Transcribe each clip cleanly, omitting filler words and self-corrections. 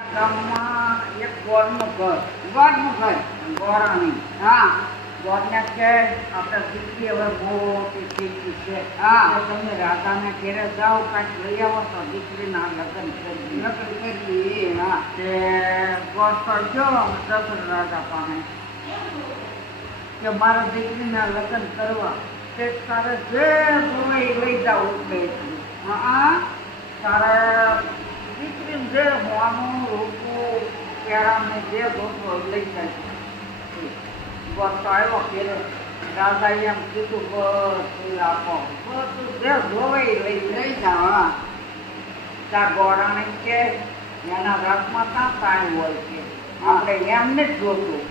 ગામમાં એક ગોળનું ઘર ગોળાની ગોળને કે આપણે દીકરી હવે મોટી દીકરી છે તો તમે રાધાને ઘેરે જાઓ કાંઈક લઈ આવો તો દીકરીના લગ્ન કરી તે ગોળ કરજો દશરથ રાજા પાસે કે મારા દીકરીના લગ્ન કરવા તે તારે જે જોવે એ લઈ જાવ તારે દીકરીને જે હોવાનું રૂપું પેરાને જે જોતો લઈ જાય બસ આવ્યો ઘેરે દાદાએ એમ કીધું બધું આપો બધું જે જોવે એ લઈ જાવ ત્યાં ગોળાને કે એના રથમાં કાં પાણી હોય છે આપણે એમને જ જોતું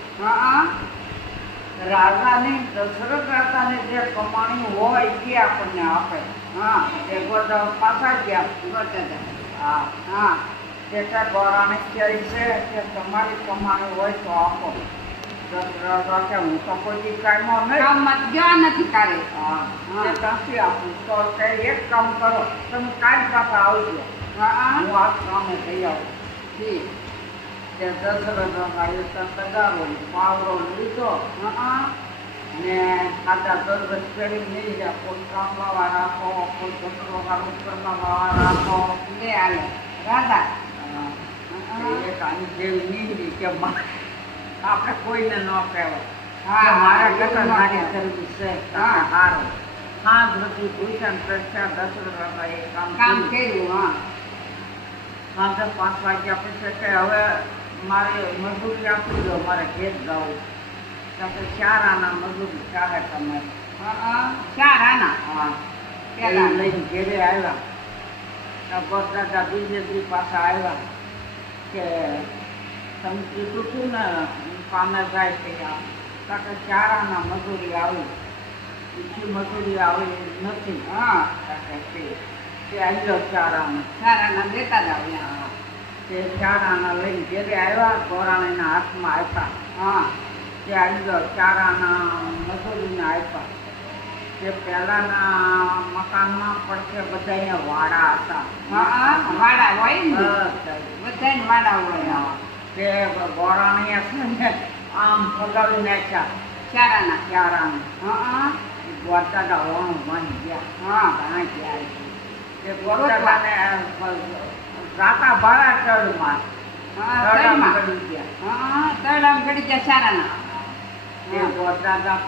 રાજાને દશરથ રાજાને જે કમાણી હોય એ આપણને આપે એ બધા પાછા ગયા જેટલા ગોળાને કહે છે કે તમારી કમાણી હોય તો આપો દશરથ રાજા કે હું તો કોઈ કામમાં નથી કાઢે ત્યાંથી આપું તો કે એક કામ કરો તમે કાલ પાછા આવજો હું આ કામે જઈ આવું તે દશરથ રાજા તગારો પાવડો લીધો ને ખાતા દરગત કરી લઈ જાય કોઈ કામવા રાખો કોઈ ધંધો કરવા રાખો લે આલે રાધા એક આની જેવી નીકળી કે આપણે કોઈને ન કહેવાય મારા ઘર મારી જરૂર છે સારું સાંજ બધી ભૂષણ પ્રખ્યા દશરથ રાજા એ કામ કર્યું સાંજે 5 વાગ્યા પછી કે હવે મારે મજૂરી આપી દો મારે ઘેર જવું કારણ કે 4 આના મજૂરી ચાહે તમારે 4 આના પેલા લઈને ઘેરે આવ્યા બસ દાદા બીજે દી પાછા આવ્યા કે તમે કીધું હતું ને કામે જાય છે કારણ કે 4 આના મજૂરી આવી બીજી મજૂરી આવી નથી કારણ કે તે આવ્યો 4 આના દેતા જ આવ્યા તે 4 આના લઈને ઘેરે આવ્યા ગોરાણીના હાથમાં આપ્યા તે આવ્યો 4 આના મજૂરીને આપ્યા તે પહેલાંના મકાનમાં પડખે બધા વાડા હતા વાડા હોય ને બધાને વાડા હોય તે ગોરાણીએ છે ને આમ ફગાવી નાખ્યા 4 આના ગોરદાદા હોવાનું માની ગયા ઘણા ગયા તે ગોરદાદાને રાતા ભાડા તળમાં તળામ ગડી ગયા 4 આના ગોરદાદા